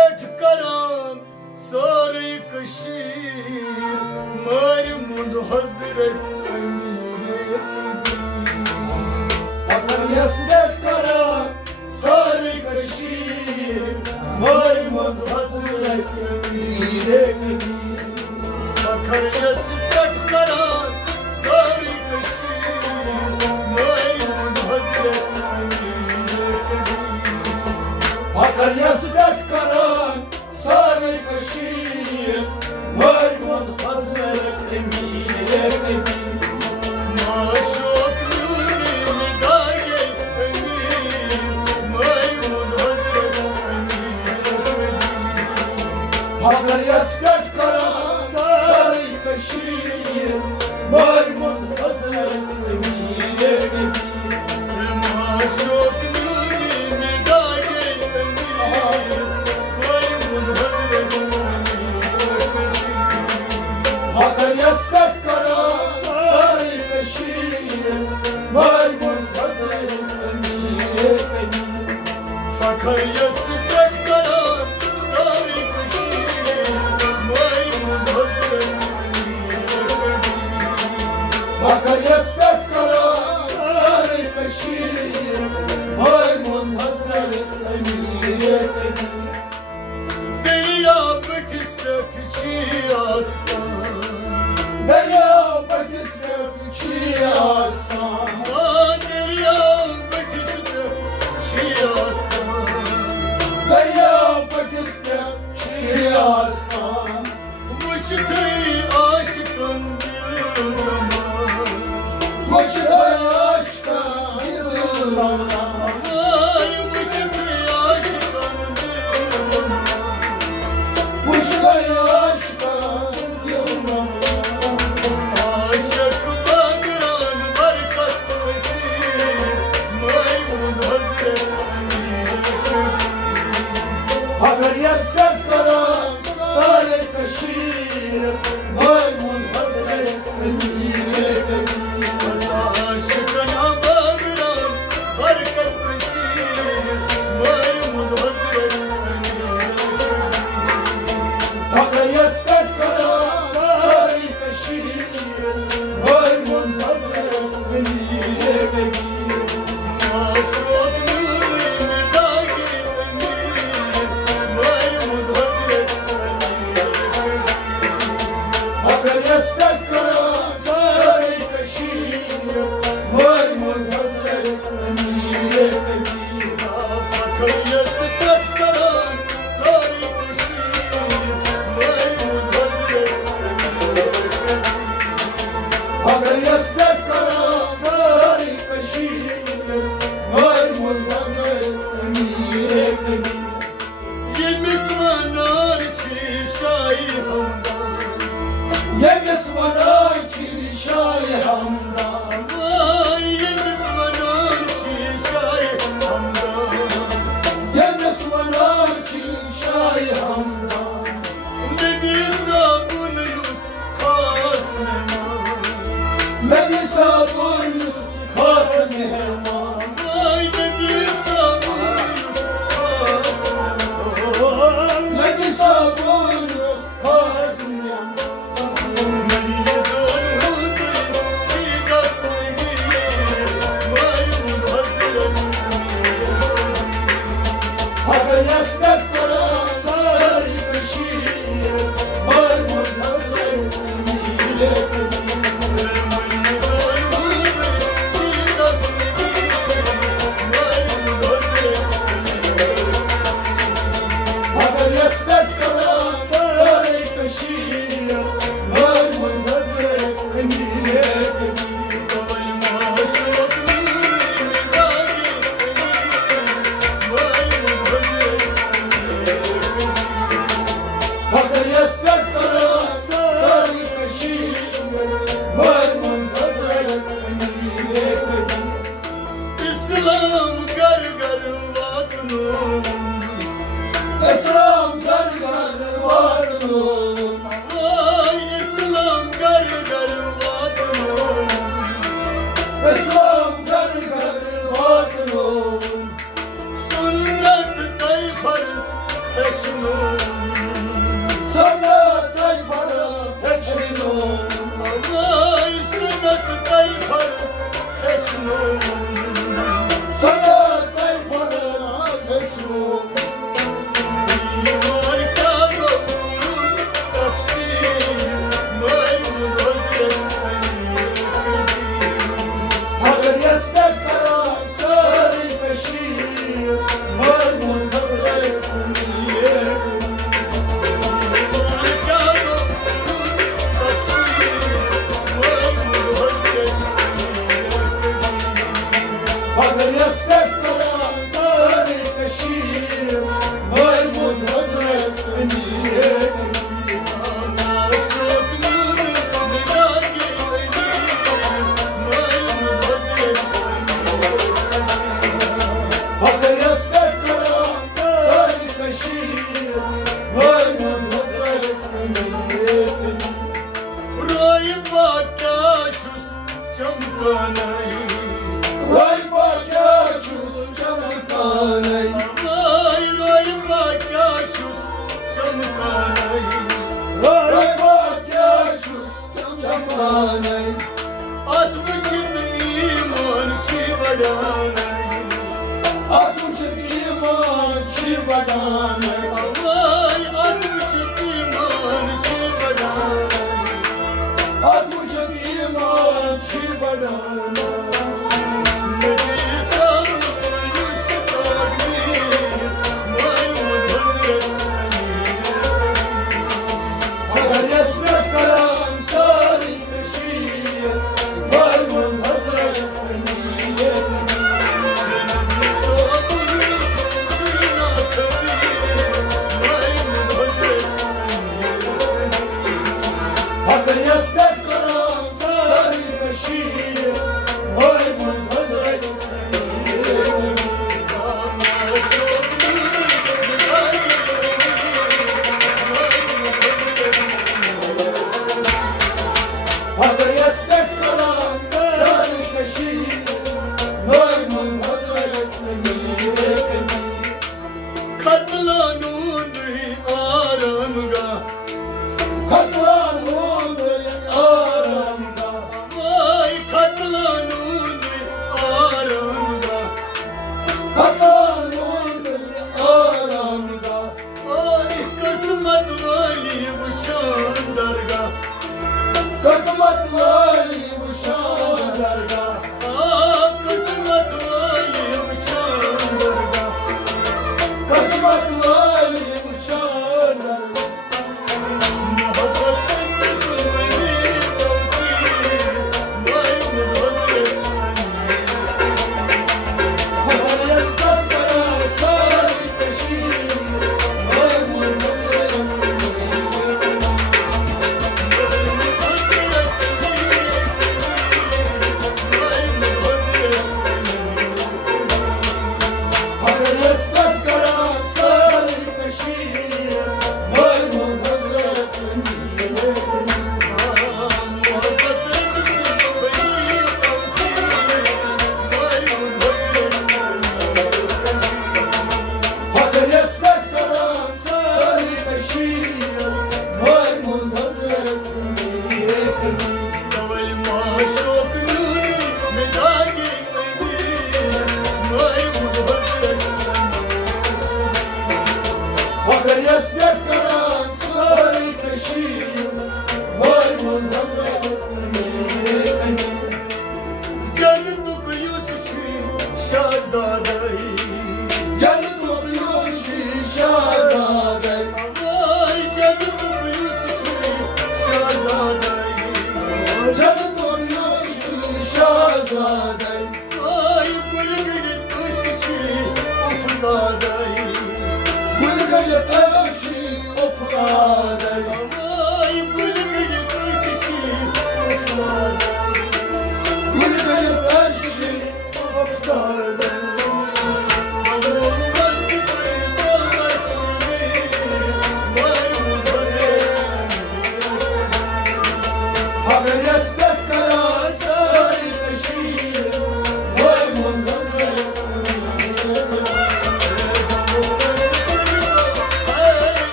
पेट करान सारे कशीर मार मुंद हजरत अमीर अगर यस पेट करान सारे कशीर मार मुंद हजरत अमीर अगर यस पेट करान सारे कशीर मार मुंद हजरत अगर यस पेट करान सारे कशीर मरमुद हजरत अमीर माशूक नूरी निगाहे अमीर मरमुद हजरत अमीर अगर यस पेट करान सारे कशीर मरमुद हजरत अमीर माशूक अगर यस पेट करान सारे कशीर मरमुद हजरत अमीर फखर यस पेट करान सारे कशीर मरमुद हजरत अमीर फखर यस पेट करान सारे कशीर मरमुद हजरत अमीर दरिया बटिस पेट छी आस्तान दरिया बटिस पेट छी आस्तान दरिया बटिस पेट छी आस्तान दरिया बटिस पेट छी आस्तान वुचते आशिकन दिल दमान वुचते आशिकन दिल दमान वुचते आशिकन दिल दमान वुचते आशिकन दिल दमान अगर यस पेट करान सारे कशीर मरमुद हजरत अमीर आशिकना बागरान बरकत कसीर मरमुद हजरत अमीर अगर यस पेट करान सारे कशीर मरमुद हजरत अमीर माशूक अगर यस पेट करान सारे कशीर मरमुद हजरत अमीर फखर यस पेट करान सारे कशीर मरमुद हजरत अमीर अगर यस पेट करान सारे कशीर मरमुद हजरत अमीर ये मिसवानार छी शाही हमदान ये मिसवानार छी शाही हमदान ये मिसवानार छी शाही हमदान ये मिसवानार छी शाही हमदान नबी साबुन यूस खास मेहमान नबी साबुन यूस खास मेहमान नबी साबुन यूस खास मेहमान नबी साबुन यूस खास मेहमान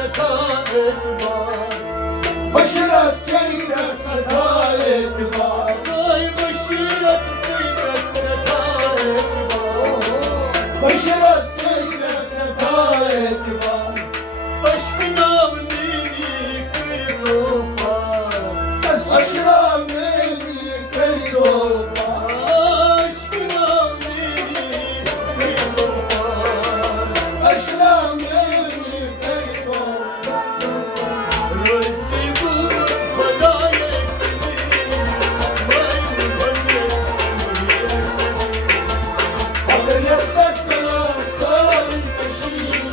सदा एतबार बशरत सैरत सदा एतबार बशरत सैरत सदा एतबार बशरत सैरत सदा एतबार अश्क नाम मेरी कर दो पार अश्क नाम मेरी कर दो पार अश्क नाम मेरी कर दो पार अश्क नाम मेरी कर दो रोज़ बुर खुदाए अगर यस्मत करो सारी कशीर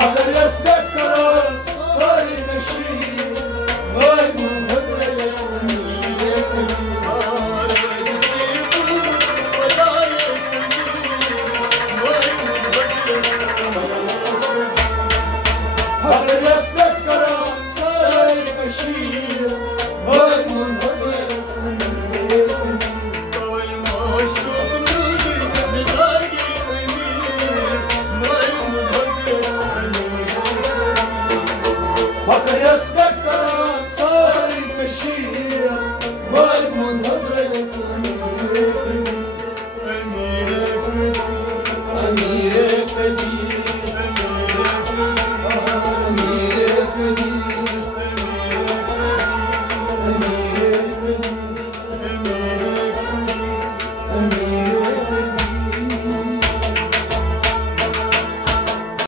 अगर यस्मत करो सारी नशीर और मुहज़्ज़र अगर यस्मत करो सारी नशीर और मुहज़्ज़र कोई माशूक़ नूर मिलाए अगर